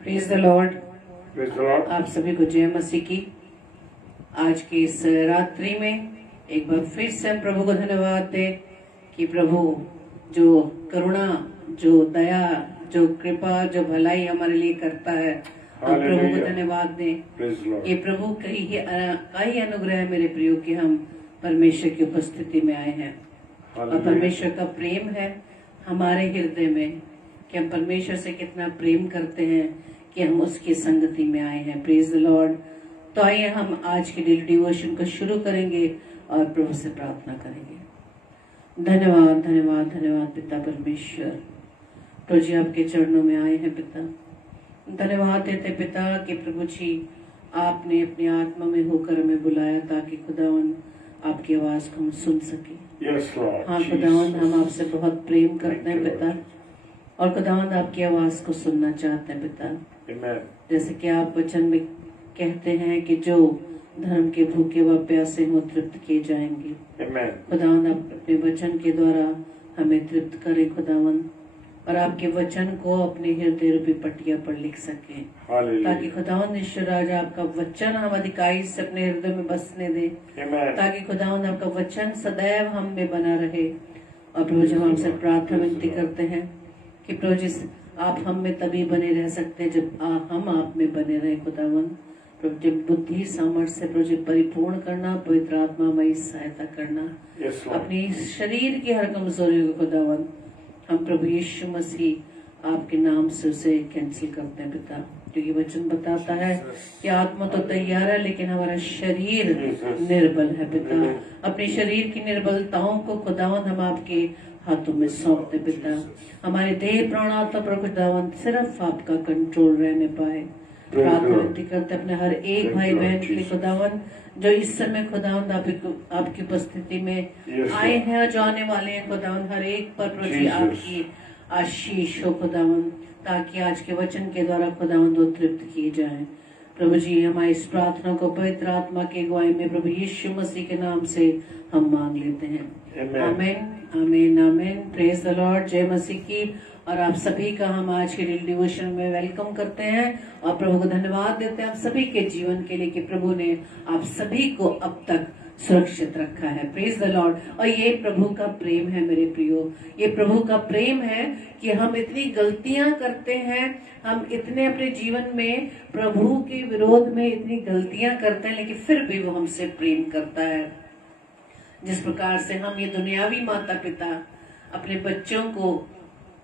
Praise the Lord. Praise the Lord. आप सभी को जय मसीह की। आज की इस रात्रि में एक बार फिर से हम प्रभु को धन्यवाद दें कि प्रभु जो करुणा, जो दया, जो कृपा, जो भलाई हमारे लिए करता है, हम प्रभु को धन्यवाद दें। Praise the Lord. ये प्रभु का ही अनुग्रह है मेरे प्रियो कि हम परमेश्वर की उपस्थिति में आए हैं और परमेश्वर का प्रेम है हमारे हृदय में कि हम परमेश्वर से कितना प्रेम करते हैं कि हम उसकी संगति में आए हैं। Praise the Lord. तो आइए हम आज की डेली डिवोशन को शुरू करेंगे और प्रभु से प्रार्थना करेंगे। धन्यवाद धन्यवाद धन्यवाद पिता परमेश्वर, प्रभु जी आपके चरणों में आए हैं पिता। धन्यवाद देते पिता कि प्रभु जी आपने अपनी आत्मा में होकर हमें बुलाया ताकि खुदावन आपकी आवाज को हम सुन सके। Yes, Lord. हाँ खुदावन, हम आपसे बहुत प्रेम करते हैं पिता और खुदावंद आपकी आवाज को सुनना चाहते हैं पिता। Amen. जैसे कि आप वचन में कहते हैं कि जो धर्म के भूखे व प्यासे हो तृप्त किए जाएंगे। Amen. खुदावंद आप अपने वचन के द्वारा हमें तृप्त करें खुदावंद, और आपके वचन को अपने हृदय रूपी पटिया पर लिख सके ताकि खुदावंद ईश्वर राजा आपका वचन हम अधिकाई से अपने हृदय में बसने दे। Amen. ताकि खुदावंद आपका वचन सदैव हम में बना रहे। और प्रभु जी हम आपसे प्रार्थना विनती करते हैं कि प्रभु जी आप हम में तभी बने रह सकते हैं जब हम आप में बने रहे खुदावन। प्रभु जी बुद्धि सामर्थ्य से प्रभु जी परिपूर्ण करना, पवित्र आत्मामयी सहायता करना। Yes, Lord. अपनी शरीर की हर कमजोरी को खुदावन हम प्रभु यीशु मसीह आपके नाम से उसे कैंसिल करते हैं पिता, क्योंकि वचन बताता है कि आत्मा तो तैयार है लेकिन हमारा शरीर निर्बल है पिता। अपने शरीर की निर्बलताओं को खुदावन हम आपके हाथों में सौंपते पिता। हमारे देह प्राण आत्मा पर खुदावन सिर्फ आपका कंट्रोल रहने पाए। प्रार्थना विनती करते अपने हर एक भाई बहन के लिए खुदावन जो इस समय खुदावन आपकी उपस्थिति में आए हैं और जो आने वाले हैं खुदावन, हर एक पर प्रभु जी आपकी आशीष हो खुदावन, ताकि आज के वचन के द्वारा खुदावन दो तृप्त किए जाएं। प्रभु जी हमारी इस प्रार्थना को पवित्र आत्मा के अगुवाई में प्रभु यीशु मसीह के नाम से हम मांग लेते हैं। आमीन आमीन आमीन। Praise the Lord. जय मसीह की। और आप सभी का हम आज के डेली डिवोशन में वेलकम करते हैं और प्रभु को धन्यवाद देते हैं आप सभी के जीवन के लिए कि प्रभु ने आप सभी को अब तक सुरक्षित रखा है। Praise the Lord. और ये प्रभु का प्रेम है मेरे प्रियो, ये प्रभु का प्रेम है कि हम इतनी गलतियां करते हैं, हम इतने अपने जीवन में प्रभु के विरोध में इतनी गलतियां करते हैं, लेकिन फिर भी वो हमसे प्रेम करता है। जिस प्रकार से हम ये दुनियावी माता पिता अपने बच्चों को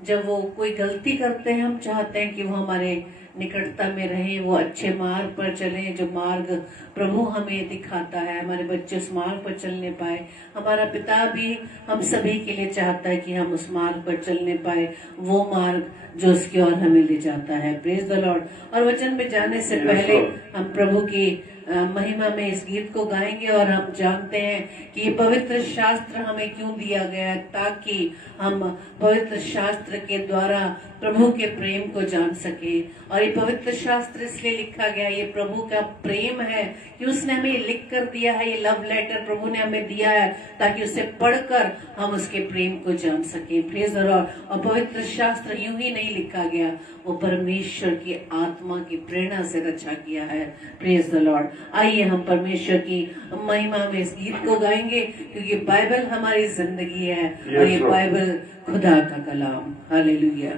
जब वो कोई गलती करते हैं हम चाहते हैं कि वो हमारे निकटता में रहें, वो अच्छे मार्ग पर चलें, जो मार्ग प्रभु हमें दिखाता है हमारे बच्चे उस मार्ग पर चलने पाए। हमारा पिता भी हम सभी के लिए चाहता है कि हम उस मार्ग पर चलने पाए, वो मार्ग जो उसकी ओर हमें ले जाता है। Praise the Lord. और वचन में जाने से पहले हम प्रभु की महिमा में इस गीत को गाएंगे और हम जानते हैं कि ये पवित्र शास्त्र हमें क्यों दिया गया है, ताकि हम पवित्र शास्त्र के द्वारा प्रभु के प्रेम को जान सके। और ये पवित्र शास्त्र इसलिए लिखा गया, ये प्रभु का प्रेम है कि उसने हमें लिख कर दिया है, ये लव लेटर प्रभु ने हमें दिया है ताकि उसे पढ़कर हम उसके प्रेम को जान सके। Praise the Lord. और पवित्र शास्त्र यूं ही नहीं लिखा गया, वो परमेश्वर की आत्मा की प्रेरणा से रचा गया है। Praise the Lord. आइए हम परमेश्वर की महिमा में इस गीत को गाएंगे, क्योंकि बाइबल हमारी जिंदगी है और ये बाइबल खुदा का कलाम। Hallelujah.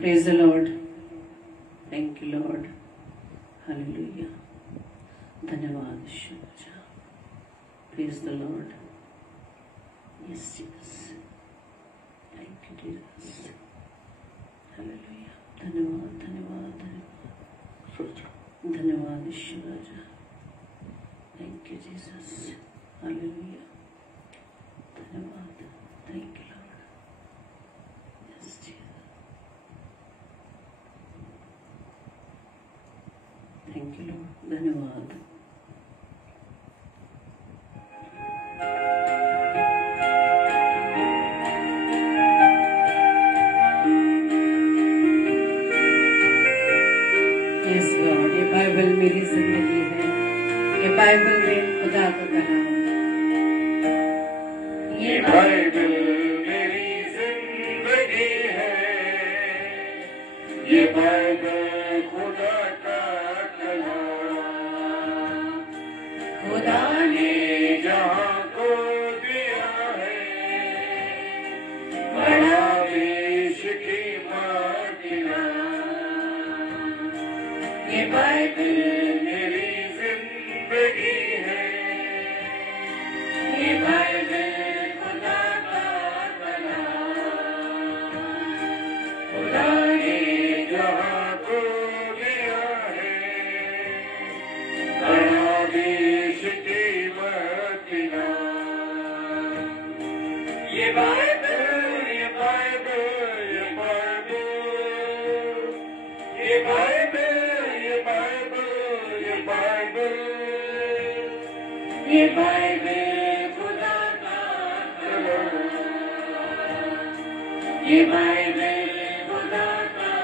Praise the Lord. Thank you Lord. Hallelujah. धन्यवाद ईश्वर। Praise the Lord. Yes Jesus. Thank you Jesus. Hallelujah. धन्यवाद धन्यवाद धन्यवाद धन्यवाद ईश्वर। Thank you Jesus. Hallelujah. धन्यवाद। Thank you Lord. किलो। धन्यवाद। यस गॉड, ये बाइबल मेरी जिंदगी है, ये बाइबल में खुदा का कलाम, ये बाइबल मेरी जिंदगी है, ये बाइबल खुदा का कलाम, खुदा ने जहां को दिया है, बड़ा देश कीमत दिया। ये बाइबल मेरी जिंदगी है, ये बाइबल खुदा का कलाम, खुदा ने जहां को दिया है, बड़ा देश कीमत दिया। ये बाइबल, ये बाइबल, ये बाइबल, ये बाइबल, ये बाइबल, ये बाइबल, ये बाइबल खुदा का कलाम, ये बाइबल खुदा का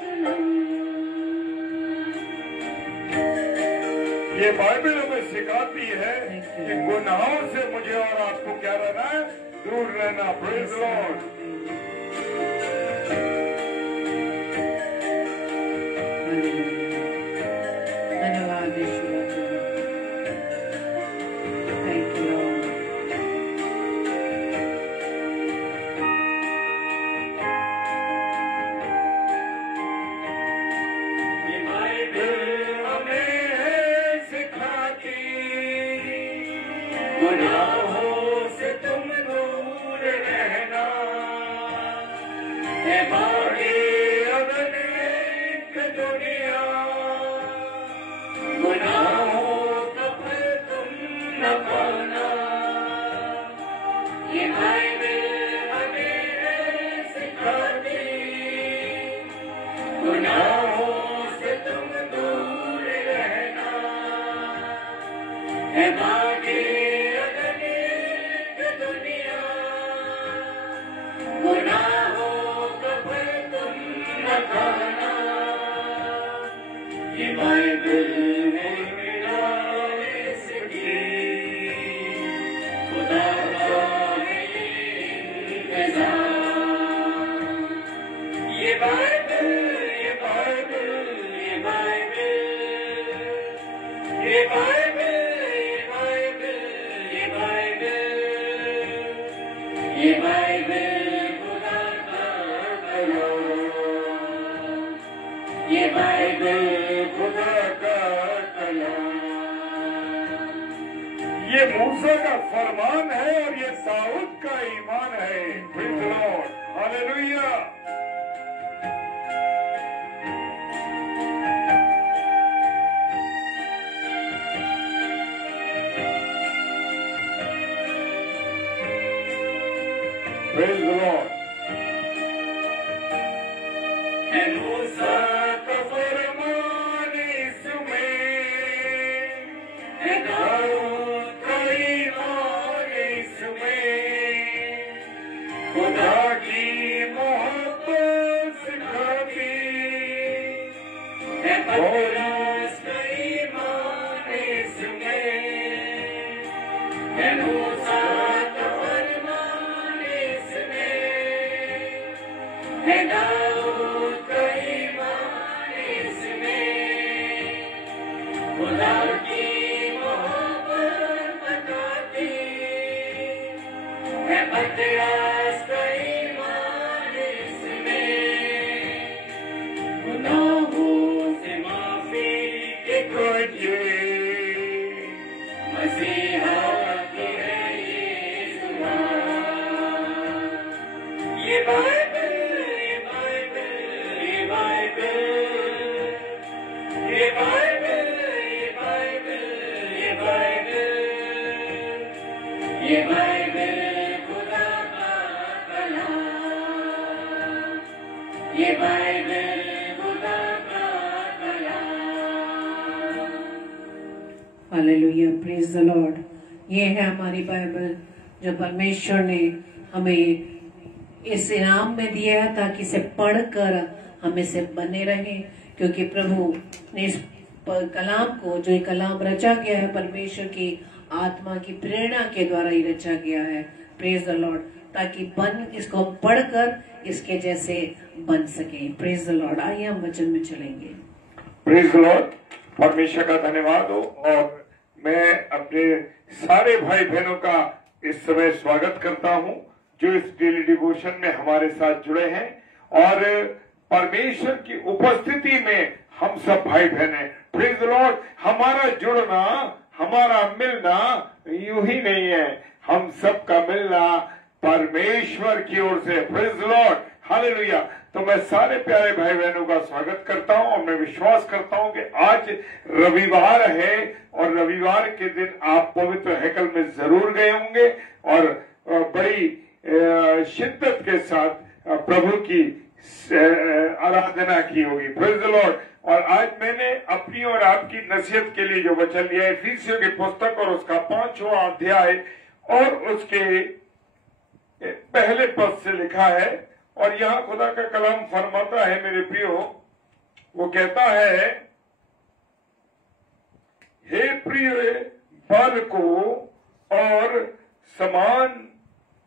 कलाम। ये बाइबल हमें सिखाती है कि गुनाहों से मुझे और आपको क्या रहना है, दूर रहना। Praise the lord. धन्यवाद यीशु। Thank you lord. ये बाइबल हमें है सिखाती, गुनाहों से तुम दूर रहना, है बागी अगन एक दुनिया, गुनाहों का फल तुम न पाना। ये बाइबल हमें है सिखाती, गुनाहों से तुम दूर रहना, है बागी अगन एक दुनिया, गुनाहों का फल तुम न पाना। ये बाइबल है मेरा इसकी, खुदा का है इंतजार। ये बाइबल, ये बाइबल, ये बाइबल, ये बाइबल, ये बाइबल, ये बाइबल खुदा का कलाम, ये बाइबल खुदा का कलाम। ये मूसा का फरमान है और ये दाऊद का ईमान है। Praise the lord, hallelujah. Praise the Lord. है मूसा का फरमान इसमें, है दाऊद का ईमान इसमें, खुदा की मोहब्बत सिखाती, है पतरस का ईमान इसमें, है मूसा का फरमान इसमें, है दाऊद का ईमान इसमें, खुदा की मोहब्बत बताती, है पतरस का ईमान इसमें, गुनाहों से माफी के खोजे, मसीहा की है ये जुबान। ये बाइबल, ये बाइबल, ये बाइबल, ये बाइबल, ये बाइबल, ये बाइबल, ये बाइबल खुदा का कलाम, ये बाइबल खुदा का कलाम। Hallelujah, praise the lord. ये है हमारी बाइबल जो परमेश्वर ने हमें इस इनाम में दिया है ताकि इसे पढ़कर हम इसे बने रहें, क्योंकि प्रभु ने इस कलाम को, जो ये कलाम रचा गया है परमेश्वर की आत्मा की प्रेरणा के द्वारा ही रचा गया है, प्रेज द लॉर्ड, ताकि इसको पढ़कर इसके जैसे बन सके। Praise the Lord. आइए हम वचन में चलेंगे। Praise the Lord. परमेश्वर का धन्यवाद हो। और मैं अपने सारे भाई बहनों का इस समय स्वागत करता हूं जो इस डेली डिवोशन में हमारे साथ जुड़े हैं, और परमेश्वर की उपस्थिति में हम सब भाई बहन हैं। Praise the Lord. हमारा जुड़ना, हमारा मिलना यूं ही नहीं है, हम सबका मिलना परमेश्वर की ओर से। Praise the lord, hallelujah. तो मैं सारे प्यारे भाई बहनों का स्वागत करता हूं, और मैं विश्वास करता हूं कि आज रविवार है और रविवार के दिन आप पवित्र हैकल में जरूर गए होंगे और बड़ी शिद्दत के साथ प्रभु की आराधना की होगी। Praise the Lord. और आज मैंने अपनी और आपकी नसीहत के लिए जो वचन लिया है इफिसियों की पुस्तक और उसका 5वां अध्याय और उसके पहले पद से लिखा है। और यहाँ खुदा का कलाम फरमाता है मेरे प्रियो, वो कहता है, हे प्रिय बालकों और समान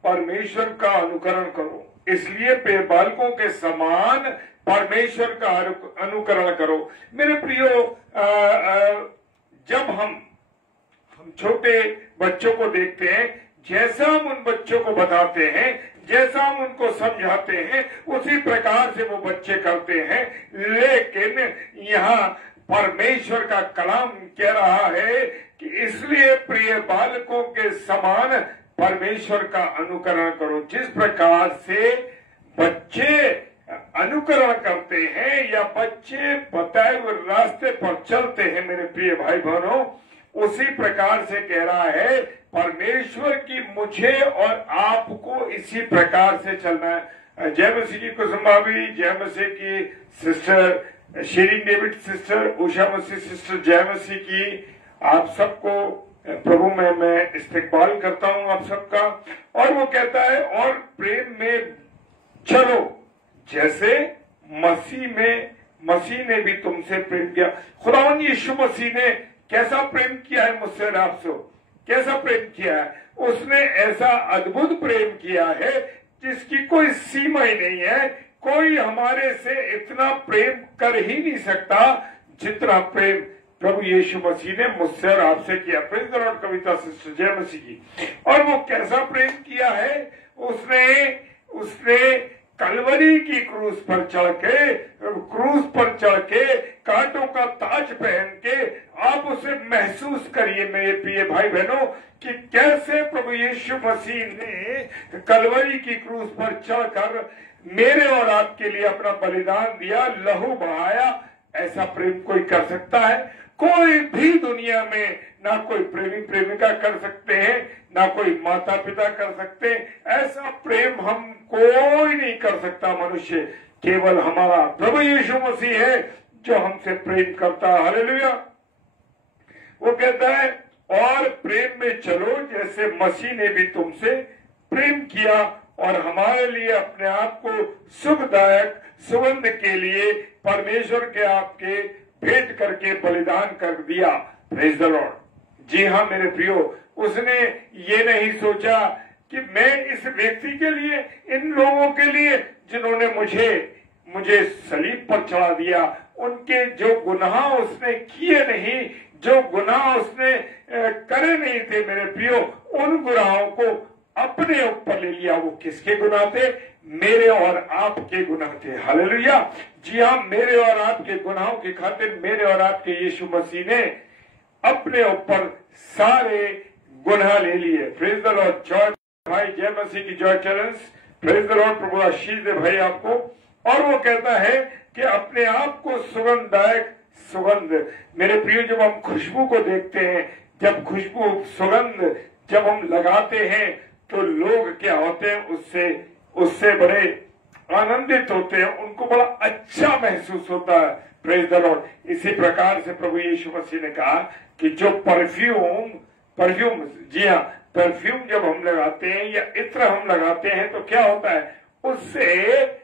परमेश्वर का अनुकरण करो। इसलिए प्रिय बालकों के समान परमेश्वर का अनुकरण करो। मेरे प्रियो, जब हम छोटे बच्चों को देखते हैं, जैसा हम उन बच्चों को बताते हैं, जैसा हम उनको समझाते हैं, उसी प्रकार से वो बच्चे करते हैं। लेकिन यहाँ परमेश्वर का कलाम कह रहा है कि इसलिए प्रिय बालकों के समान परमेश्वर का अनुकरण करो। जिस प्रकार से बच्चे अनुकरण करते हैं या बच्चे बताए हुए रास्ते पर चलते हैं, मेरे प्रिय भाई बहनों, उसी प्रकार से कह रहा है परमेश्वर की मुझे और आपको इसी प्रकार से चलना है। जय मसीह की कुसुम भाभी, जय मसीह की sister Sherin David sister, Usha मसीह सिस्टर, जय मसीह की आप सबको प्रभु में मैं इस्तकबाल करता हूं आप सबका। और वो कहता है, और प्रेम में चलो जैसे मसीह ने भी तुमसे प्रेम किया। खुदावंद यीशु मसीह ने कैसा प्रेम किया है मुझसे और आपसे? कैसा प्रेम किया है? उसने ऐसा अद्भुत प्रेम किया है जिसकी कोई सीमा ही नहीं है। कोई हमारे से इतना प्रेम कर ही नहीं सकता जितना प्रेम प्रभु यीशु मसीह ने मुझसे और आपसे किया। Praise the Lord. Kavita sister, जय मसीह की। और वो कैसा प्रेम किया है? उसने कलवरी की क्रूस पर चढ़ के कांटों का ताज पहन के, आप उसे महसूस करिए मेरे प्रिय भाई बहनों कि कैसे प्रभु यीशु मसीह ने कलवरी की क्रूस पर चढ़कर मेरे और आपके लिए अपना बलिदान दिया, लहू बहाया। ऐसा प्रेम कोई कर सकता है? कोई भी दुनिया में ना कोई प्रेमी प्रेमिका कर सकते हैं, ना कोई माता पिता कर सकते। ऐसा प्रेम हम कोई नहीं कर सकता मनुष्य। केवल हमारा प्रभु यीशु मसीह है जो हमसे प्रेम करता है। हालेलुया। वो कहता है, और प्रेम में चलो जैसे मसीह ने भी तुमसे प्रेम किया और हमारे लिए अपने आप को सुखदायक सुगंध के लिए परमेश्वर के आपके भेंट करके बलिदान कर दिया। Praise the Lord. जी हाँ मेरे प्रियो, उसने ये नहीं सोचा कि मैं इस व्यक्ति के लिए, इन लोगों के लिए जिन्होंने मुझे सलीब पर चढ़ा दिया, उनके जो गुनाह उसने किए नहीं, जो गुनाह उसने करे नहीं थे मेरे प्रियो, उन गुनाहों को अपने ऊपर ले लिया। वो किसके गुनाह थे? मेरे और आपके गुनाह थे। हालेलुया। जी हाँ, मेरे और आपके गुनाहों की खातिर मेरे और आपके यीशु मसीह ने अपने ऊपर सारे गुनाह ले लिए। Praise the Lord. जॉय भाई, जय मसीह की Joy challenge. Praise the lord. प्रभु आशीष दे भाई आपको। और वो कहता है कि अपने आप को सुगंधदायक सुगंध। मेरे प्रियो, जब हम खुशबू को देखते हैं, जब खुशबू सुगंध जब हम लगाते हैं तो लोग क्या होते हैं, उससे बड़े आनंदित होते हैं, उनको बड़ा अच्छा महसूस होता है। Praise the Lord. इसी प्रकार से प्रभु यीशु मसीह ने कहा कि जो परफ्यूम जी हाँ, परफ्यूम जब हम लगाते हैं या इत्र हम लगाते हैं तो क्या होता है, उससे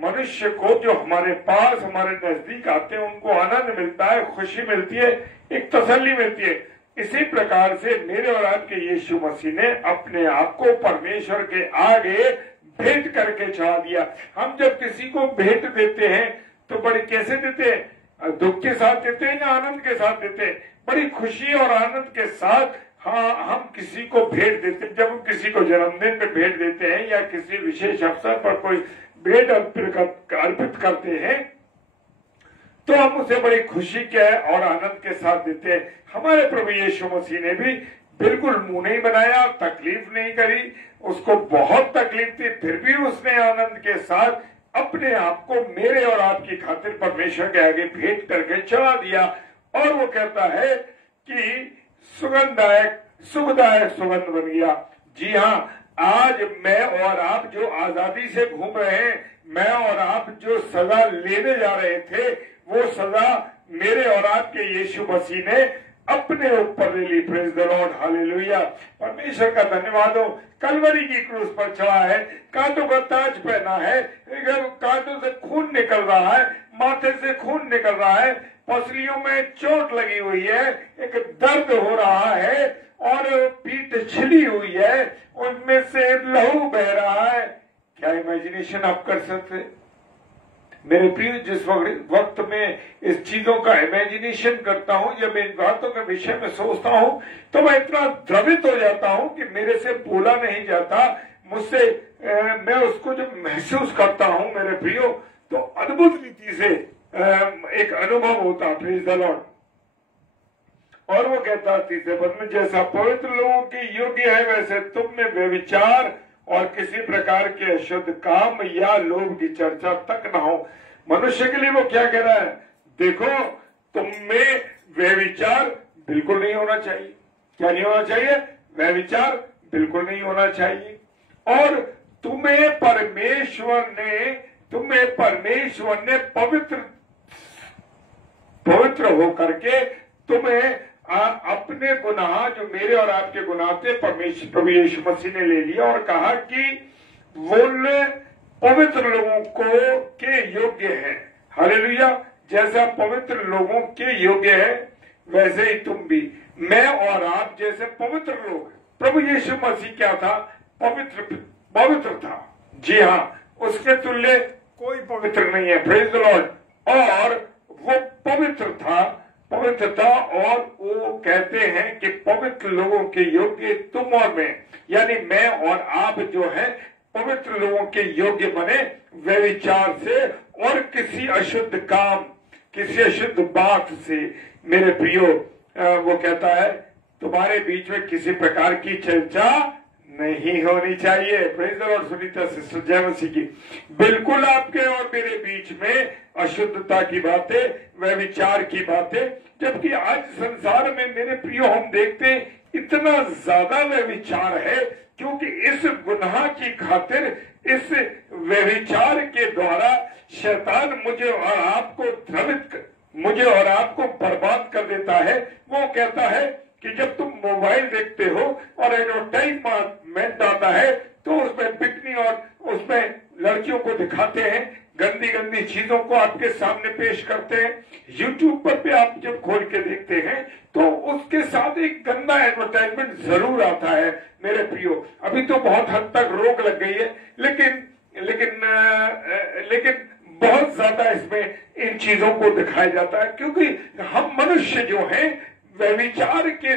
मनुष्य को जो हमारे पास हमारे नजदीक आते हैं उनको आनंद मिलता है, खुशी मिलती है, एक तसल्ली मिलती है। इसी प्रकार से मेरे और आपके यीशु मसीह ने अपने आप को परमेश्वर के आगे भेंट करके चढ़ा दिया। हम जब किसी को भेंट देते हैं तो बड़े कैसे देते हैं, दुख के साथ देते हैं या आनंद के साथ देते हैं? बड़ी खुशी और आनंद के साथ हाँ हम किसी को भेंट देते हैं। जब हम किसी को जन्मदिन में भेंट देते हैं या किसी विशेष अवसर पर कोई भेंट अर्पित करते हैं तो हम उसे बड़ी खुशी के और आनंद के साथ देते हैं। हमारे प्रभु यीशु मसीह ने भी बिल्कुल मुंह नहीं बनाया, तकलीफ नहीं करी, उसको बहुत तकलीफ थी, फिर भी उसने आनंद के साथ अपने आप को मेरे और आपकी खातिर परमेश्वर के आगे भेंट करके चढ़ा दिया। और वो कहता है कि सुगंधदायक सुखदायक सुगंध बन गया। जी हाँ, आज मैं और आप जो आजादी से घूम रहे हैं, मैं और आप जो सजा लेने जा रहे थे, वो सजा मेरे और आपके यीशु मसीह ने अपने ऊपर ले ली। Praise the lord, hallelujah. परमेश्वर का धन्यवाद हो। कलवरी की क्रूस पर चढ़ा है, कांटों का ताज पहना है, कांटों से खून निकल रहा है, माथे से खून निकल रहा है, पसलियों में चोट लगी हुई है, एक दर्द हो रहा है और पीठ छिली हुई है, उनमें से लहू बह रहा है। क्या इमेजिनेशन आप कर सकते? मेरे प्रिय, जिस वक्त में इस चीजों का इमेजिनेशन करता हूं या मैं इन बातों के विषय में सोचता हूं तो मैं इतना द्रवित हो जाता हूं कि मेरे से बोला नहीं जाता। मुझसे मैं उसको जब महसूस करता हूं मेरे प्रियो, तो अद्भुत रीति से एक अनुभव होता। Please the Lord. और वो कहता तीसरे पद में, जैसा पवित्र लोगों के योग्य है वैसे तुम में व्यभिचार और किसी प्रकार के अशुद्ध काम या लोभ की चर्चा तक न हो। मनुष्य के लिए वो क्या कह रहा है? देखो, तुम में व्यभिचार बिल्कुल नहीं होना चाहिए। क्या नहीं होना चाहिए? व्यभिचार बिल्कुल नहीं होना चाहिए। और तुम्हें परमेश्वर ने पवित्र होकर के तुम्हें अपने गुनाह जो मेरे और आपके गुनाह थे परमेश्वर प्रभु यीशु मसीह ने ले लिया और कहा कि वो पवित्र लोगों को के योग्य है। हालेलुया। जैसा पवित्र लोगों के योग्य है वैसे ही तुम भी, मैं और आप जैसे पवित्र लोग। प्रभु यीशु मसीह क्या था? पवित्र था। जी हाँ, उसके तुल्य कोई पवित्र नहीं है। Praise the Lord. और वो पवित्र था और वो कहते हैं कि पवित्र लोगों के योग्य तुम और मैं, यानी मैं और आप जो है पवित्र लोगों के योग्य बने व्यभिचार से और किसी अशुद्ध काम, किसी अशुद्ध बात से। मेरे प्रियो, वो कहता है तुम्हारे बीच में किसी प्रकार की चर्चा नहीं होनी चाहिए। Praise the Lord. Sunita sister जय मसीह की। बिल्कुल आपके और मेरे बीच में अशुद्धता की बातें, व्यभिचार की बातें, जबकि आज संसार में मेरे प्रियो हम देखते हैं इतना ज्यादा व्यभिचार है, क्योंकि इस गुनाह की खातिर, इस व्यभिचार के द्वारा शैतान मुझे और आपको बर्बाद कर देता है। वो कहता है कि जब तुम मोबाइल देखते हो और एडवर्टाइजमेंट आता है तो उसमें बिकनी और उसमें लड़कियों को दिखाते हैं, गंदी गंदी चीजों को आपके सामने पेश करते हैं। यूट्यूब पर भी आप जब खोल के देखते हैं तो उसके साथ एक गंदा एडवर्टाइजमेंट जरूर आता है। मेरे प्रियो, अभी तो बहुत हद तक रोक लग गई है, लेकिन बहुत ज्यादा इसमें इन चीजों को दिखाया जाता है, क्योंकि हम मनुष्य जो हैं व्यभिचार के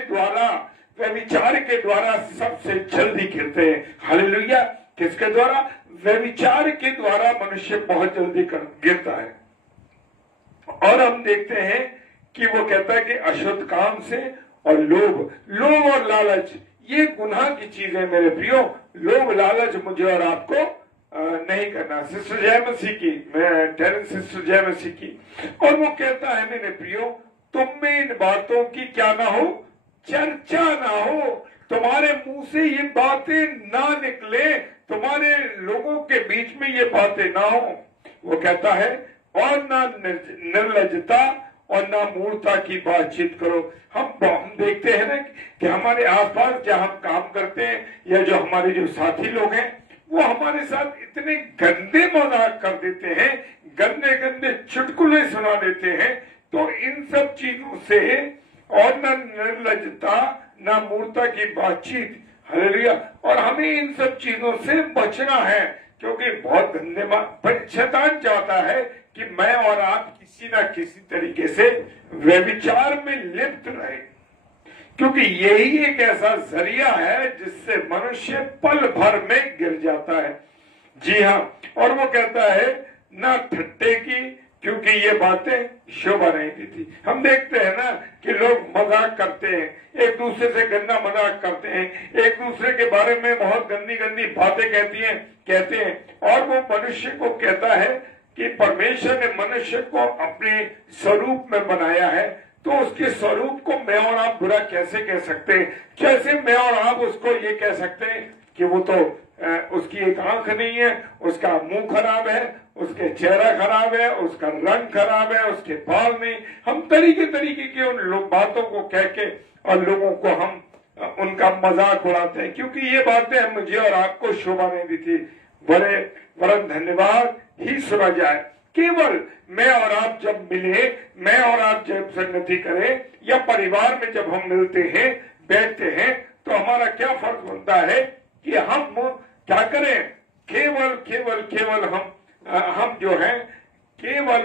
द्वारा सबसे जल्दी गिरते हैं। हालेलुया। किसके द्वारा? व्यभिचार के द्वारा मनुष्य बहुत जल्दी गिरता है। और हम देखते हैं कि वो कहता है कि अशुद्ध काम से और लोभ और लालच, ये गुनाह की चीजें मेरे प्रियो। लोभ लालच मुझे और आपको नहीं करना। सिस्टर जय मसीह की, मैं टेरेंस सिस्टर जय मसीह की। और वो कहता है मेरे प्रियो, तुम में इन बातों की क्या ना हो? चर्चा ना हो। तुम्हारे मुंह से ये बातें ना निकले तुम्हारे लोगों के बीच में ये बातें ना हो। वो कहता है और ना निर्लजता और ना मूर्खता की बातचीत करो। हम देखते हैं ना कि हमारे आसपास जहाँ हम काम करते हैं या जो हमारे जो साथी लोग हैं वो हमारे साथ इतने गंदे मजाक कर देते हैं, गंदे गंदे चुटकुले सुना देते हैं। तो इन सब चीजों से और न निर्लजता न मूर्खता की बातचीत, हालेलुया, और हमें इन सब चीजों से बचना है क्योंकि बहुत गंदे शैतान चाहता है कि मैं और आप किसी न किसी तरीके से व्यभिचार में लिप्त रहे, क्योंकि यही एक ऐसा जरिया है जिससे मनुष्य पल भर में गिर जाता है। जी हाँ, और वो कहता है ना ठट्टे की, क्योंकि ये बातें शोभा नहीं देती। हम देखते हैं ना कि लोग मजाक करते हैं, एक दूसरे से गंदा मजाक करते हैं, एक दूसरे के बारे में बहुत गंदी गंदी बातें कहते हैं और वो मनुष्य को कहता है कि परमेश्वर ने मनुष्य को अपने स्वरूप में बनाया है, तो उसके स्वरूप को मैं और आप बुरा कैसे कह सकते हैं? कैसे मैं और आप उसको ये कह सकते हैं कि वो तो उसकी एक आंख नहीं है, उसका मुंह खराब है, उसके चेहरा खराब है, उसका रंग खराब है, उसके बाल नहीं। हम तरीके तरीके की उन बातों को कह के और लोगों को हम उनका मजाक उड़ाते हैं, क्योंकि ये बातें मुझे और आपको शोभा नहीं देती। बड़े वरन धन्यवाद ही सुना जाए। केवल मैं और आप जब मिले, मैं और आप जब संगति करें या परिवार में जब हम मिलते हैं, बैठते हैं, तो हमारा क्या फर्ज बनता है कि हम क्या करें? केवल केवल केवल हम जो है केवल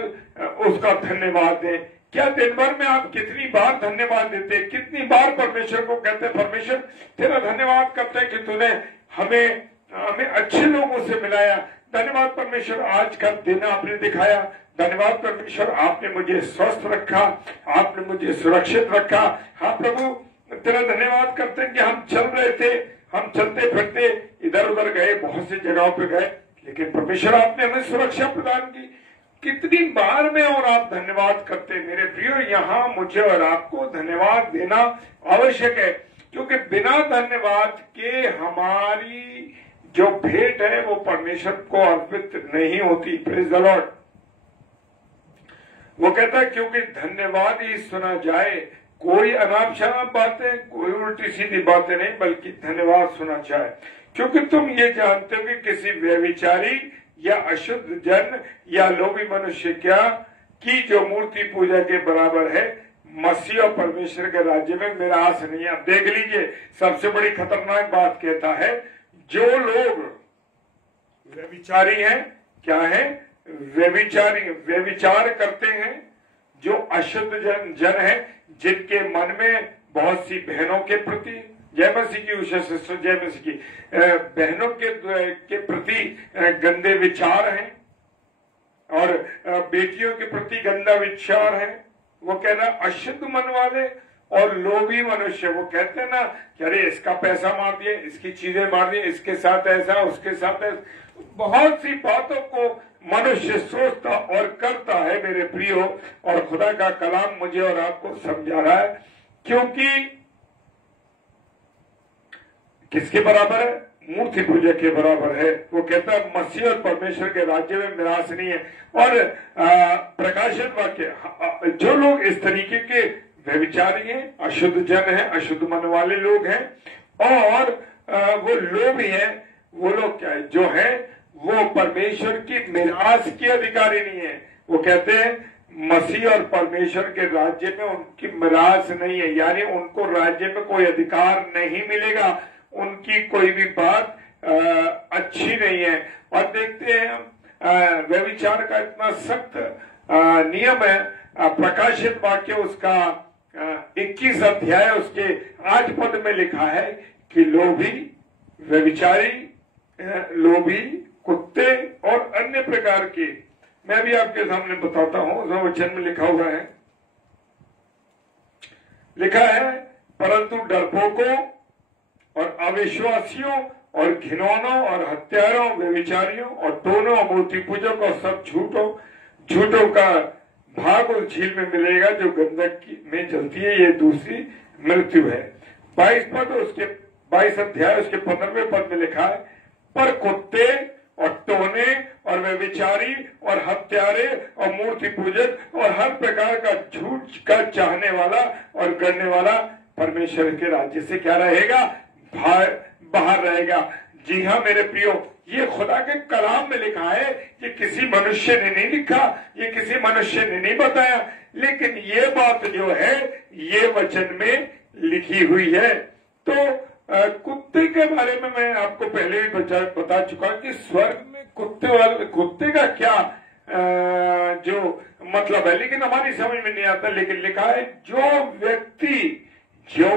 उसका धन्यवाद दें। क्या दिन भर में आप कितनी बार धन्यवाद देते हैं? कितनी बार परमेश्वर को कहते हैं परमेश्वर तेरा धन्यवाद करते हैं कि तूने हमें अच्छे लोगों से मिलाया। धन्यवाद परमेश्वर आज का दिन आपने दिखाया। धन्यवाद परमेश्वर आपने मुझे स्वस्थ रखा, आपने मुझे सुरक्षित रखा। हाँ प्रभु, तेरा धन्यवाद करते हैं कि हम चल रहे थे, हम चलते फिरते इधर उधर गए, बहुत सी जगहों पे गए, लेकिन परमेश्वर आपने हमें सुरक्षा प्रदान की। कितनी बार में और आप धन्यवाद करते हैं मेरे प्रियो? यहाँ मुझे और आपको धन्यवाद देना आवश्यक है, क्योंकि बिना धन्यवाद के हमारी जो भेंट है वो परमेश्वर को अर्पित नहीं होती। Praise the Lord. वो कहता है क्योंकि धन्यवाद ही सुना जाए, कोई अनाप शनाप बातें, कोई उल्टी सीधी बातें नहीं, बल्कि धन्यवाद सुना जाए, क्योंकि तुम ये जानते हो कि किसी व्यभिचारी या अशुद्ध जन या लोभी मनुष्य क्या की जो मूर्ति पूजा के बराबर है, मसीह और परमेश्वर के राज्य में मिरास नहीं है। अब देख लीजिए, सबसे बड़ी खतरनाक बात कहता है, जो लोग व्यभिचारी हैं, क्या है? व्यभिचारी, व्यभिचार करते हैं, जो अशुद्ध जन है, जिनके मन में बहुत सी बहनों के प्रति, जय मसीह की उषा सिस्टर, जय मसीह की, बहनों के प्रति गंदे विचार हैं और बेटियों के प्रति गंदा विचार है। वो कहना अशुद्ध मन वाले और लोभी मनुष्य, वो कहते हैं ना कि अरे इसका पैसा मार दिए, इसकी चीजें मार दी, इसके साथ ऐसा, उसके साथ ऐसा। बहुत सी बातों को मनुष्य सोचता और करता है मेरे प्रियो, और खुदा का कलाम मुझे और आपको समझा रहा है, क्योंकि किसके बराबर है? मूर्ति पूजा के बराबर है। वो कहता है मसीह और परमेश्वर के राज्य में मिरास नहीं है। और प्रकाशित वाक्य, जो लोग इस तरीके के व्यभिचारी हैं, अशुद्ध जन है, अशुद्ध मन वाले लोग हैं, और वो लोभी हैं, वो लोग क्या है? जो है वो परमेश्वर की मिरास के अधिकारी नहीं है। वो कहते हैं मसीह और परमेश्वर के राज्य में उनकी मिरास नहीं है, यानी उनको राज्य में कोई अधिकार नहीं मिलेगा, उनकी कोई भी बात अच्छी नहीं है। और देखते हैं व्यभिचार का इतना सख्त नियम है। प्रकाशित वाक्य उसका 21 अध्याय उसके 8 पद में लिखा है कि लोभी, व्यभिचारी, लोभी, कुत्ते और अन्य प्रकार के, मैं भी आपके सामने बताता हूं, उस वचन में लिखा हुआ है, लिखा है परंतु डरपोकों और अविश्वासियों और घिनौनों और हत्यारों, व्यभिचारियों और टोनों और मूर्ति पूजकों और सब झूठों का भाग उस झील में मिलेगा जो गंधक में जलती है। ये दूसरी मृत्यु है। 22 अध्याय उसके 15वें पद में लिखा है, पर कुत्ते और टोने और व्यभिचारी और हत्यारे और मूर्ति पूजक और हर प्रकार का झूठ का चाहने वाला और करने वाला परमेश्वर के राज्य से क्या रहेगा? बाहर रहेगा। जी हाँ मेरे प्रियो, ये खुदा के कलाम में लिखा है, ये किसी मनुष्य ने नहीं लिखा, ये किसी मनुष्य ने नहीं बताया, लेकिन ये बात जो है ये वचन में लिखी हुई है। तो कुत्ते के बारे में मैं आपको पहले भी बता चुका कि स्वर्ग में कुत्ते का क्या जो मतलब है, लेकिन हमारी समझ में नहीं आता। लेकिन लिखा है जो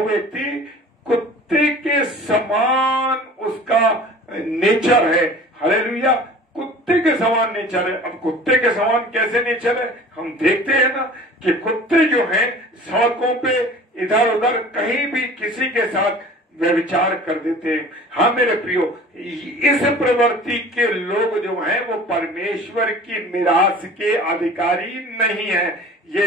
व्यक्ति कुत्ते के समान उसका नेचर है, हालेलुया, कुत्ते के समान नेचर है। अब कुत्ते के समान कैसे नेचर है? हम देखते हैं ना कि कुत्ते जो हैं सड़कों पे इधर उधर कहीं भी किसी के साथ व्यभिचार कर देते हैं। हाँ मेरे प्रियो, इस प्रवृत्ति के लोग जो हैं वो परमेश्वर की मिरास के अधिकारी नहीं है। ये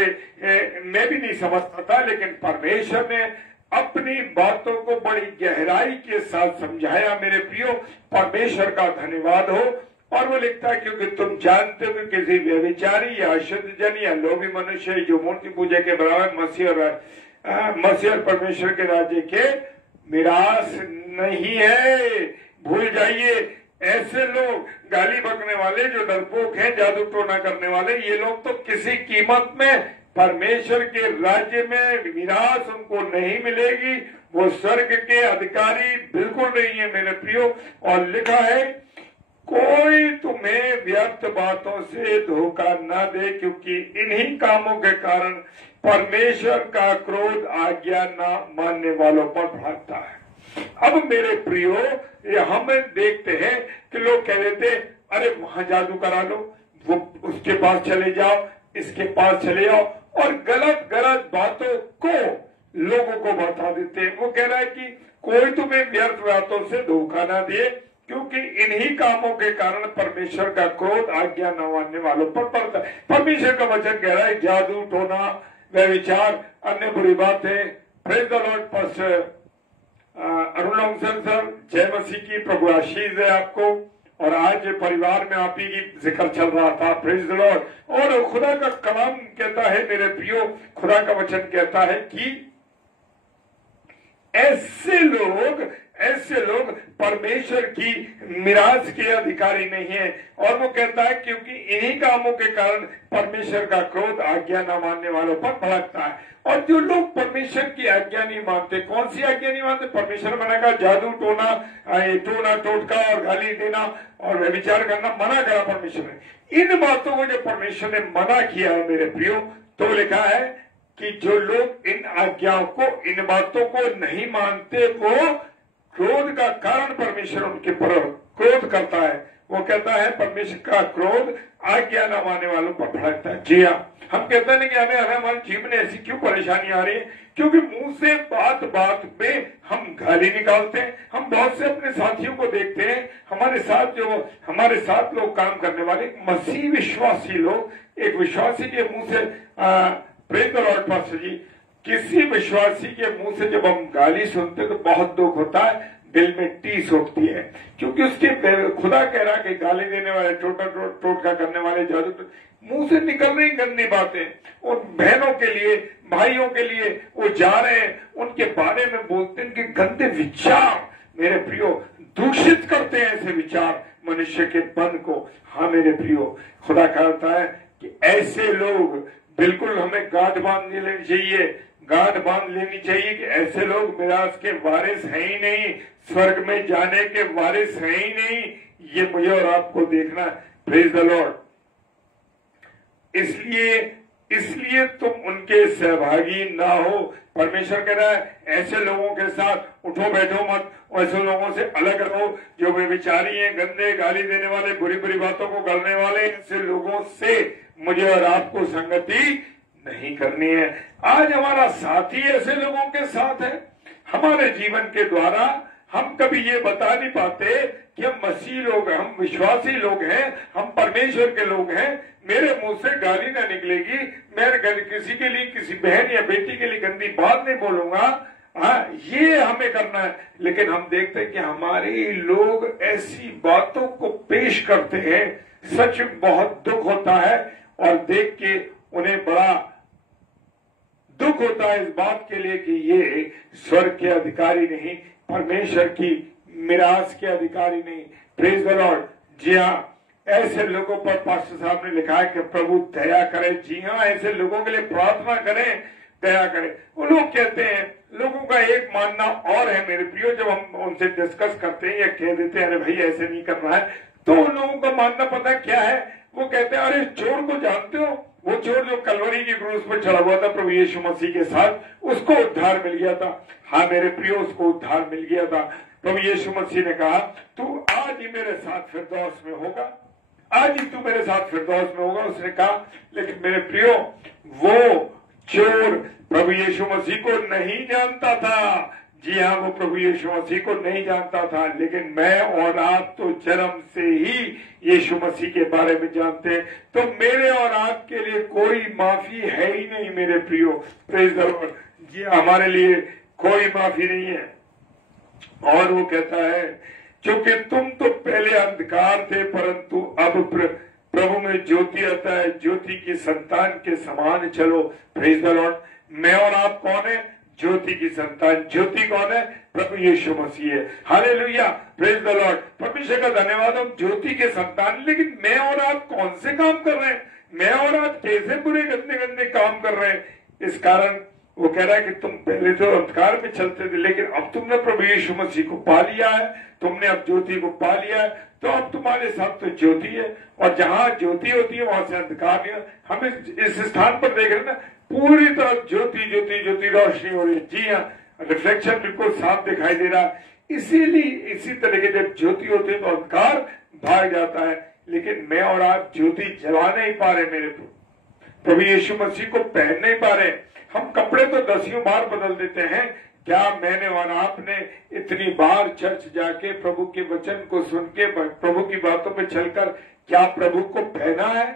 मैं भी नहीं समझता था, लेकिन परमेश्वर ने अपनी बातों को बड़ी गहराई के साथ समझाया। मेरे प्रियो, परमेश्वर का धन्यवाद हो। और वो लिखता है क्योंकि तुम जानते हो कि किसी व्यभिचारी या अशुद्ध जन या लोभी मनुष्य जो मूर्ति पूजा के बराबर मसीह और परमेश्वर के राज्य के मिरास नहीं है। भूल जाइए, ऐसे लोग गाली बकने वाले जो डरपोक हैं, जादू टोना करने वाले, ये लोग तो किसी कीमत में परमेश्वर के राज्य में मिरास उनको नहीं मिलेगी। वो स्वर्ग के अधिकारी बिल्कुल नहीं है मेरे प्रियो। और लिखा है कोई तुम्हें व्यर्थ बातों से धोखा न दे, क्योंकि इन्हीं कामों के कारण परमेश्वर का क्रोध आज्ञा न मानने वालों पर भड़कता है। अब मेरे प्रियो, हम देखते हैं कि लोग कह देते अरे वहां जादू करा लो, वो उसके पास चले जाओ, इसके पास चले जाओ, और गलत गलत बातों को लोगों को बता देते हैं। वो कह रहा है कि कोई तुम्हें व्यर्थ बातों से धोखा ना दे, क्योंकि इन्हीं कामों के कारण परमेश्वर का क्रोध आज्ञा न मानने वालों पर पड़ता है। परमेश्वर का वचन कह रहा है जादू टोना व्यभिचार अन्य बुरी बातें। Praise the lord. Pastor Arun Longson sir, जय मसीह की, प्रभु आशीष है आपको। और आज परिवार में आप ही की जिक्र चल रहा था, प्रेज द लॉर्ड। और खुदा का कलाम कहता है मेरे प्रियो, खुदा का वचन कहता है कि ऐसे लोग परमेश्वर की मिरास के अधिकारी नहीं है। और वो कहता है क्योंकि इन्हीं कामों के कारण परमेश्वर का क्रोध आज्ञा न मानने वालों पर भड़कता है। और जो लोग परमेश्वर की आज्ञा नहीं मानते, कौन सी आज्ञा नहीं मानते? परमेश्वर मना कहा जादू टोना टोटका और गाली देना और व्यभिचार करना मना करा परमेश्वर ने। इन बातों को जो परमेश्वर ने मना किया है मेरे प्रियो, तो लिखा है कि जो लोग इन आज्ञाओं को, इन बातों को नहीं मानते, वो क्रोध का कारण परमेश्वर उनके पर क्रोध करता है। वो कहता है परमेश्वर का क्रोध आज्ञा न मानने वालों पर भड़कता है। जी हाँ, हम कहते हैं कि हमारे जीवन में ऐसी क्यों परेशानी आ रही है? क्योंकि मुंह से बात बात में हम गाली निकालते हैं। हम बहुत से अपने साथियों को देखते हैं, हमारे साथ लोग काम करने वाले मसीह विश्वासी लोग, एक विश्वासी के मुंह से प्रेज द लॉर्ड पास्टर जी, किसी विश्वासी के मुंह से जब हम गाली सुनते तो बहुत दुख होता है, दिल में टीस उठती है। क्योंकि उसके खुदा कह रहा कि गाली देने वाले, टोटका करने वाले, जादू मुंह से निकल रही गंदी बातें उन बहनों के लिए, भाइयों के लिए वो जा रहे हैं, उनके बारे में बोलते हैं कि गंदे विचार मेरे प्रियो दूषित करते हैं। ऐसे विचार मनुष्य के मन को। हाँ मेरे प्रियो, खुदा कहता है कि ऐसे लोग बिल्कुल हमें गांठ बांध लेनी चाहिए कि ऐसे लोग मिरास के वारिस हैं ही नहीं, स्वर्ग में जाने के वारिस हैं ही नहीं। ये मुझे और आपको देखना। Praise the Lord. इसलिए तुम उनके सहभागी ना हो। परमेश्वर कह रहा है ऐसे लोगों के साथ उठो बैठो मत, ऐसे लोगों से अलग रहो जो बेविचारी हैं, गंदे, गाली देने वाले, बुरी बुरी बातों को गलने वाले। ऐसे लोगों से मुझे और आपको संगति नहीं करनी है। आज हमारा साथी ऐसे लोगों के साथ है। हमारे जीवन के द्वारा हम कभी ये बता नहीं पाते कि हम मसीह लोग हैं, हम विश्वासी लोग हैं, हम परमेश्वर के लोग हैं। मेरे मुंह से गाली ना निकलेगी, मैं किसी के लिए, किसी बहन या बेटी के लिए गंदी बात नहीं बोलूंगा। हाँ, ये हमें करना है। लेकिन हम देखते हैं कि हमारे लोग ऐसी बातों को पेश करते हैं, सच में बहुत दुख होता है और देख के उन्हें बड़ा दुख होता है इस बात के लिए कि ये स्वर्ग के अधिकारी नहीं, परमेश्वर की मिरास के अधिकारी नहीं। Praise the Lord. जी हाँ, ऐसे लोगों पर पास्टर साहब ने लिखा है कि प्रभु दया करे। जी हाँ, ऐसे लोगों के लिए प्रार्थना करें, दया करें। वो लोग कहते हैं, लोगों का एक मानना और है मेरे प्रियो, जब हम उनसे डिस्कस करते हैं या कह देते हैं अरे भाई ऐसे नहीं करना है, तो उन लोगों का मानना पता क्या है? वो कहते हैं अरे चोर को जानते हो, वो चोर जो कलवरी की क्रूस पर चढ़ा हुआ था प्रभु यीशु मसीह के साथ, उसको उद्धार मिल गया था। हाँ मेरे प्रियो, उसको उद्धार मिल गया था। प्रभु यीशु मसीह ने कहा तू आज ही मेरे साथ फिरदौस में होगा, आज ही तू मेरे साथ फिरदौस में होगा। उसने कहा, लेकिन मेरे प्रियो वो चोर प्रभु यीशु मसीह को नहीं जानता था। जी हाँ, वो प्रभु यीशु मसीह को नहीं जानता था, लेकिन मैं और आप तो जन्म से ही यीशु मसीह के बारे में जानते हैं। तो मेरे और आपके लिए कोई माफी है ही नहीं मेरे प्रियो। Praise the Lord. जी हमारे लिए कोई माफी नहीं है। और वो कहता है, क्योंकि तुम तो पहले अंधकार थे परंतु अब प्रभु में ज्योति आता है, ज्योति की संतान के समान चलो। Praise the Lord. मैं और आप कौन है? ज्योति की संतान। ज्योति कौन है? प्रभु यीशु मसीह है। Hallelujah, praise the Lord. परमेश्वर का धन्यवाद, हम ज्योति के संतान। लेकिन मैं और आप कौन से काम कर रहे हैं? मैं और आप कैसे बुरे गंदे गंदे काम कर रहे हैं? इस कारण वो कह रहा है कि तुम पहले तो अंधकार में चलते थे, लेकिन अब तुमने प्रभु यीशु मसीह को पा लिया है, तुमने अब ज्योति को पा लिया है, तो अब तुम्हारे साथ तो ज्योति है। और जहां ज्योति होती है वहां से अंधकार नहीं है। हम इस स्थान पर देख रहे हैं ना, पूरी तरह ज्योति ज्योति ज्योति रोशनी हो रही है। जी हाँ, रिफ्लेक्शन बिल्कुल साफ दिखाई दे रहा है। इसीलिए इसी तरह के जब ज्योति होती है तो अंधकार भाग जाता है। लेकिन मैं और आप ज्योति जला नहीं पा रहे मेरे प्रभु यीशु मसीह को पहन नहीं पा रहे। हम कपड़े तो 10 बार बदल देते हैं। क्या मैंने और आपने इतनी बार चर्च जाके प्रभु के वचन को सुन के प्रभु की बातों पे चलकर क्या प्रभु को पहना है?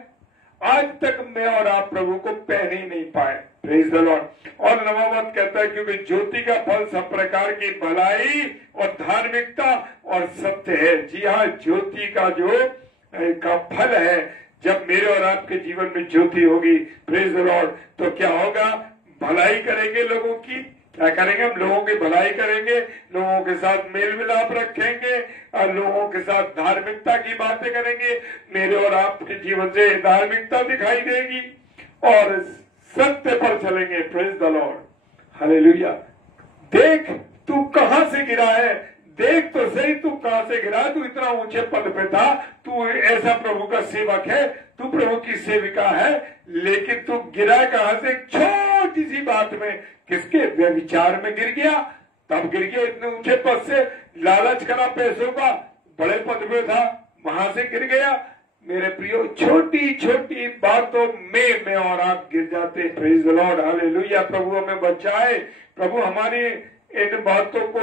आज तक मैं और आप प्रभु को पहन ही नहीं पाए। Praise the Lord. और नवामत कहता है, क्योंकि ज्योति का फल सब प्रकार की भलाई और धार्मिकता और सत्य है। जी हाँ, ज्योति का जो का फल है, जब मेरे और आपके जीवन में ज्योति होगी, प्रेज द लॉर्ड, तो क्या होगा? भलाई करेंगे लोगों की। क्या करेंगे? हम लोगों की भलाई करेंगे, लोगों के साथ मेल मिलाप रखेंगे और लोगों के साथ धार्मिकता की बातें करेंगे। मेरे और आपके जीवन से धार्मिकता दिखाई देगी और सत्य पर चलेंगे। Praise the lord. हालेलुया। देख तू कहां से गिरा है, देख तो सही तू कहां से गिरा। तू इतना ऊंचे पद पे था, तू ऐसा प्रभु का सेवक है, तू प्रभु की सेविका है, लेकिन तू गिरा कहां से? छोटी सी बात में, किसके व्यभिचार में गिर गया। तब गिर गया इतने ऊंचे पद से, लालच करा पैसों का, बड़े पद पे था, वहां से गिर गया। मेरे प्रियो, छोटी छोटी बातों में मैं और आप गिर जाते। Praise the lord. हालेलुया। प्रभु हमें बचाए। प्रभु हमारी इन बातों को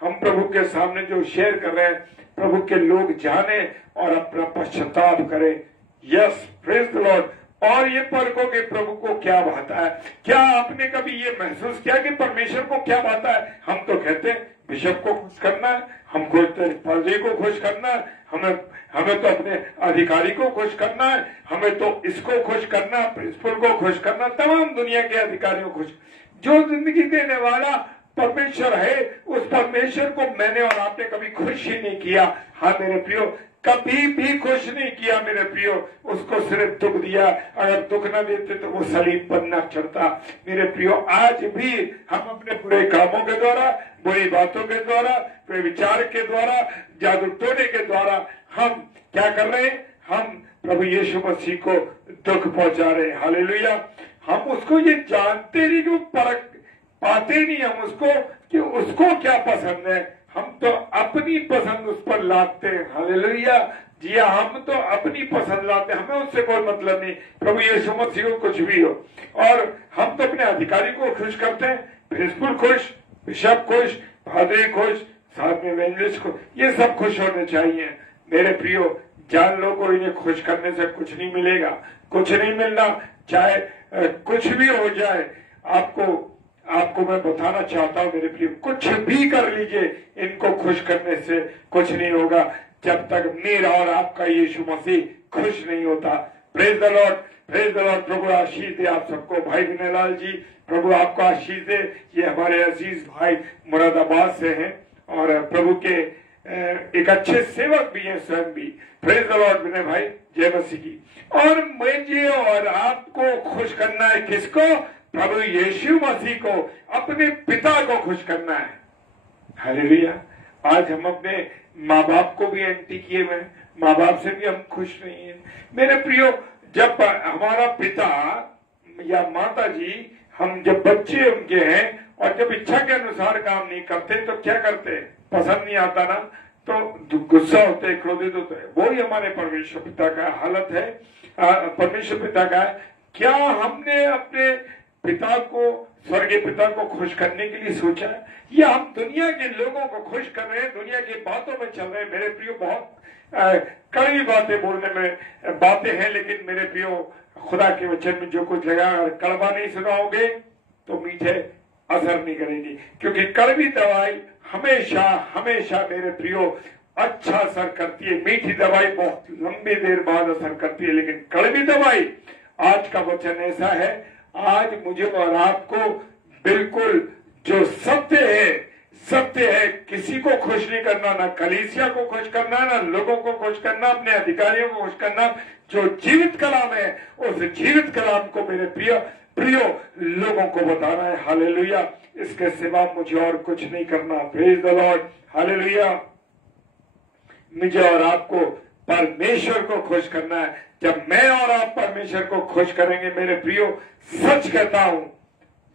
हम प्रभु के सामने जो शेयर कर रहे हैं, प्रभु के लोग जाने और अपना पश्चाताप करें। Yes, praise the Lord. और ये परखो कि प्रभु को क्या भाता है। क्या आपने कभी ये महसूस किया कि परमेश्वर को क्या भाता है? हम तो कहते हैं बिशप को खुश करना है, हम खोजते पादरी को खुश करना है, हमें तो अपने अधिकारी को खुश करना है, हमें तो इसको खुश करना है, प्रिंसिपल को खुश करना, तमाम दुनिया के अधिकारियों को खुश। जो जिंदगी देने वाला परमेश्वर है, उस परमेश्वर को मैंने और आपने कभी खुश ही नहीं किया। हाँ मेरे प्रियो, कभी भी खुश नहीं किया मेरे प्रियो। उसको सिर्फ दुख दिया। अगर दुख न देते तो वो सलीब पर न चढ़ता। मेरे प्रियो, आज भी हम अपने बुरे कामों के द्वारा, बुरी बातों के द्वारा, बुरे विचार के द्वारा, जादू टोने के द्वारा हम क्या कर रहे हैं? हम प्रभु यीशु मसीह को दुख पहुंचा रहे हैं। हालेलुया। हम उसको ये जानते नहीं, जो परख पाते नहीं हम उसको कि उसको क्या पसंद है। हम तो अपनी पसंद उस पर लाते हैं। हालेलुया। जी हम तो अपनी पसंद लाते हैं, हमें उससे कोई मतलब नहीं। प्रभु यीशु मसीह को कुछ भी हो। और हम तो अपने अधिकारी को खुश करते हैं, प्रिंसिपल खुश, बिशप खुश, पादरी खुश, साथ में एवेंजलिस्ट खुश, ये सब खुश होने चाहिए। मेरे प्रियो, जान लो को इन्हें खुश करने से कुछ नहीं मिलेगा, कुछ नहीं मिलना। चाहे कुछ भी हो जाए, आपको आपको मैं बताना चाहता हूँ मेरे प्रिय, कुछ भी कर लीजिए, इनको खुश करने से कुछ नहीं होगा जब तक मेरा और आपका यीशु मसीह खुश नहीं होता। Praise the lord, praise the lord. प्रभु आशीष दे आप सबको। भाई विनयलाल जी, प्रभु आपको आशीष दे। ये हमारे अजीज भाई मुरादाबाद से हैं और प्रभु के एक अच्छे सेवक भी हैं स्वयं भी। प्रेज द लॉर्ड विनय भाई, जय मसीह की। और मुझे और आपको खुश करना है, किसको? प्रभु यीशु मसीह को, अपने पिता को खुश करना है। हालेलुया। आज हम अपने माँ बाप को भी एंटी किए हुए, माँ बाप से भी हम खुश नहीं है। मेरे प्रियो, जब हमारा पिता या माता जी, हम जब बच्चे उनके हैं और जब इच्छा के अनुसार काम नहीं करते तो क्या करते? पसंद नहीं आता ना तो गुस्सा होते, क्रोधित होते हैं। वो ही हमारे परमेश्वर पिता का हालत है, परमेश्वर पिता का। क्या हमने अपने पिता को, स्वर्गीय पिता को खुश करने के लिए सोचा है, या हम दुनिया के लोगों को खुश कर रहे हैं, दुनिया की बातों में चल रहे हैं? मेरे प्रियो, बहुत कड़वी बातें बोलने में बातें हैं, लेकिन मेरे प्रियो, खुदा के वचन में जो कुछ लगा, अगर कड़वा नहीं सुनाओगे तो मीठे असर नहीं करेगी, क्योंकि कड़वी दवाई हमेशा हमेशा मेरे प्रियो अच्छा असर करती है। मीठी दवाई बहुत लंबी देर बाद असर करती है, लेकिन कड़वी दवाई, आज का वचन ऐसा है, आज मुझे और आपको बिल्कुल जो सत्य है, किसी को खुश नहीं करना, ना कलीसिया को खुश करना, ना लोगों को खुश करना, अपने अधिकारियों को खुश करना। जो जीवित कलाम है, उस जीवित कलाम को मेरे प्रियो लोगों को बताना है। हालेलुया। इसके सिवा मुझे और कुछ नहीं करना। Praise the lord. हालेलुया। मुझे और आपको परमेश्वर को खुश करना है। जब मैं और आप परमेश्वर को खुश करेंगे मेरे प्रियो, सच कहता हूं,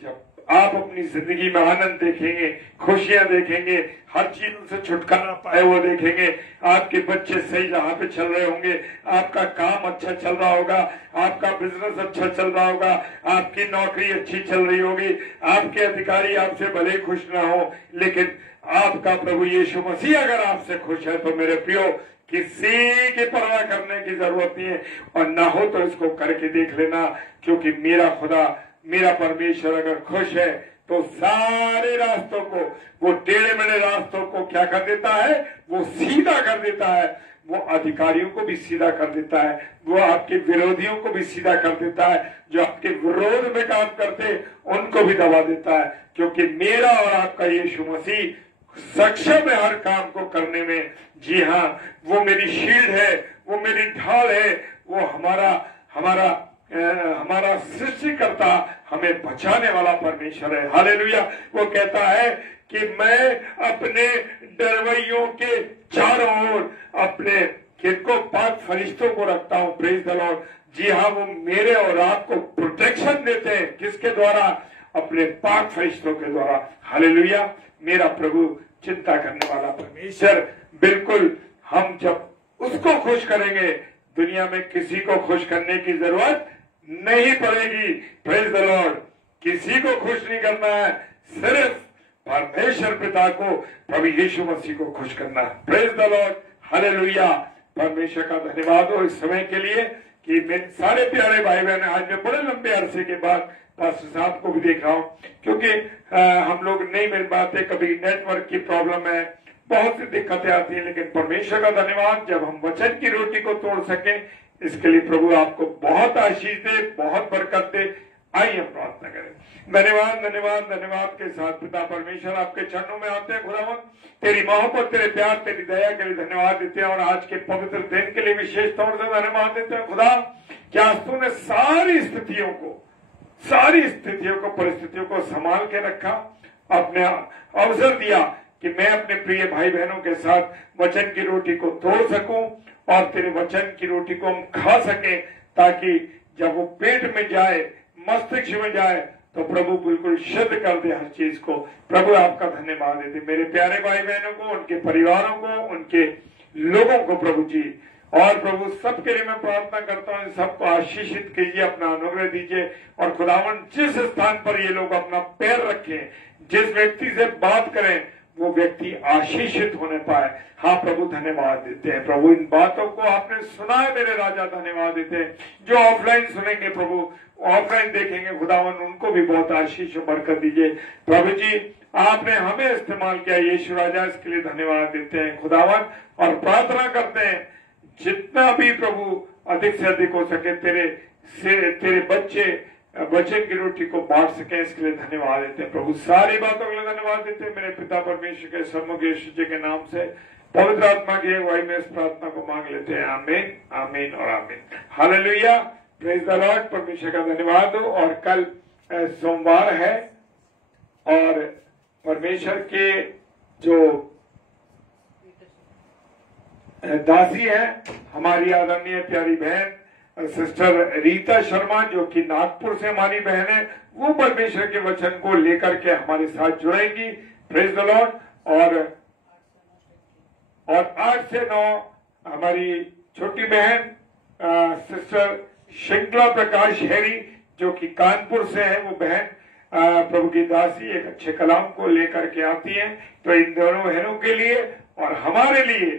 जब आप अपनी जिंदगी में आनंद देखेंगे, खुशियां देखेंगे, हर चीज से छुटकारा पाए वो देखेंगे, आपके बच्चे सही राह पे चल रहे होंगे, आपका काम अच्छा चल रहा होगा, आपका बिजनेस अच्छा चल रहा होगा, आपकी नौकरी अच्छी चल रही होगी, आपके अधिकारी आपसे भले खुश ना हो, लेकिन आपका प्रभु यीशु मसीह अगर आपसे खुश है तो मेरे प्रियो, किसी की परवाह करने की जरूरत नहीं है। और ना हो तो इसको करके देख लेना, क्योंकि मेरा खुदा, मेरा परमेश्वर अगर खुश है तो सारे रास्तों को, वो टेढ़े मेढ़े रास्तों को क्या कर देता है? वो सीधा कर देता है। वो अधिकारियों को भी सीधा कर देता है, वो आपके विरोधियों को भी सीधा कर देता है, जो आपके विरोध में काम करते उनको भी दबा देता है, क्योंकि मेरा और आपका यीशु मसीह सक्षम है हर काम को करने में। जी हाँ, वो मेरी शील्ड है, वो मेरी ढाल है, वो हमारा सृष्टिकर्ता, हमें बचाने वाला परमेश्वर है। हालेलुया। वो कहता है कि मैं अपने डरवैयों के चारों ओर अपने किनको पाक फरिश्तों को रखता हूँ। Praise the Lord. जी हाँ, वो मेरे और आपको प्रोटेक्शन देते हैं। किसके द्वारा? अपने पाक फरिश्तों के द्वारा। हालेलुया। मेरा प्रभु चिंता करने वाला परमेश्वर, बिल्कुल हम जब उसको खुश करेंगे, दुनिया में किसी को खुश करने की जरूरत नहीं पड़ेगी। Praise the Lord. किसी को खुश नहीं करना है, सिर्फ परमेश्वर पिता को, प्रभु यीशु मसीह को खुश करना है। Praise the lord. हालेलुया। परमेश्वर का धन्यवाद हो इस समय के लिए कि मेरे सारे प्यारे भाई बहन, आज मैं बड़े लंबे अरसे के बाद पास्टर साहब को भी देख रहा हूँ, क्योंकि हम लोग नहीं मिल पाते, कभी नेटवर्क की प्रॉब्लम है, बहुत सी दिक्कतें आती हैं, लेकिन परमेश्वर का धन्यवाद जब हम वचन की रोटी को तोड़ सके, इसके लिए प्रभु आपको बहुत आशीष दे, बहुत बरकत दे। आइए हम प्रार्थना करें। धन्यवाद धन्यवाद धन्यवाद के साथ पिता परमेश्वर आपके चरणों में आते हैं। खुदावंद, तेरी मोहब्बत, तेरे प्यार, तेरी दया के लिए धन्यवाद देते हैं, और आज के पवित्र दिन के लिए विशेष तौर से धन्यवाद देते हैं। खुदा, क्या तूने सारी स्थितियों को परिस्थितियों को संभाल के रखा, अपने अवसर दिया कि मैं अपने प्रिय भाई बहनों के साथ वचन की रोटी को तोड़ सकूं और तेरे वचन की रोटी को हम खा सकें, ताकि जब वो पेट में जाए, मस्तिष्क में जाए, तो प्रभु बिल्कुल शुद्ध कर दे हर चीज को। प्रभु आपका धन्यवाद देते मेरे प्यारे भाई बहनों को, उनके परिवारों को, उनके लोगों को प्रभु जी। और प्रभु सबके लिए मैं प्रार्थना करता हूँ, सबको आशीषित कीजिए, अपना अनुग्रह दीजिए। और खुदावन, जिस स्थान पर ये लोग अपना पैर रखें, जिस व्यक्ति से बात करें, वो व्यक्ति आशीषित होने पाए। हाँ प्रभु धन्यवाद देते हैं प्रभु, इन बातों को आपने सुना है मेरे राजा, धन्यवाद देते हैं। जो ऑफलाइन सुनेंगे प्रभु, ऑफलाइन देखेंगे खुदावन, उनको भी बहुत आशीष और बरकत दीजिए प्रभु जी। आपने हमें इस्तेमाल किया यीशु राजा, इसके लिए धन्यवाद देते हैं खुदावन, और प्रार्थना करते हैं जितना भी प्रभु अधिक से अधिक हो सके तेरे बच्चे वचन की रोटी को बांट सके, इसके लिए धन्यवाद देते हैं प्रभु। सारी बातों के लिए धन्यवाद देते हैं मेरे पिता परमेश्वर के सर्वोच्च यीशु जी के नाम से पवित्र आत्मा की अगुवाई में इस प्रार्थना को मांग लेते हैं। आमीन आमीन और आमीन। Hallelujah, praise the Lord. परमेश्वर का धन्यवाद हो। और कल सोमवार है और परमेश्वर के जो दासी है हमारी आदरणीय प्यारी बहन सिस्टर रीता शर्मा, जो कि नागपुर से हमारी बहन है, वो परमेश्वर के वचन को लेकर के हमारे साथ जुड़ेंगी। Praise the Lord. और 8 से 9 हमारी छोटी बहन सिस्टर श्रृंखला प्रकाश हेरी, जो कि कानपुर से है, वो बहन प्रभु की दासी एक अच्छे कलाम को लेकर के आती है। तो इन दोनों बहनों के लिए और हमारे लिए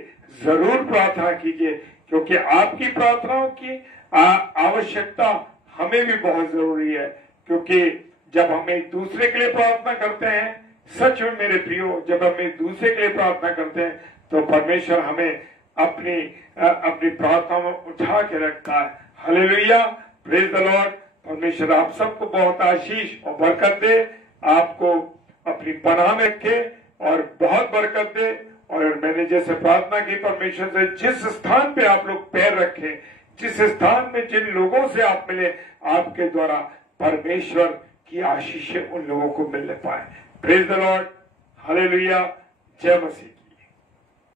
जरूर प्रार्थना कीजिए, क्योंकि आपकी प्रार्थनाओं की आवश्यकता हमें भी बहुत जरूरी है। क्योंकि जब हम एक दूसरे के लिए प्रार्थना करते हैं, सच में मेरे प्रियो, जब हम एक दूसरे के लिए प्रार्थना करते हैं तो परमेश्वर हमें अपनी प्रार्थना में उठा के रखता है। Hallelujah, praise the Lord. परमेश्वर आप सबको बहुत आशीष और बरकत दे, आपको अपनी पनाह में रखे और बहुत बरकत दे। और मैंने जैसे प्रार्थना की परमेश्वर से, जिस स्थान पे आप लोग पैर रखें, जिस स्थान में जिन लोगों से आप मिले, आपके द्वारा परमेश्वर की आशीष उन लोगों को मिलने पाए। Praise the lord. हालेलुया। जय मसीह।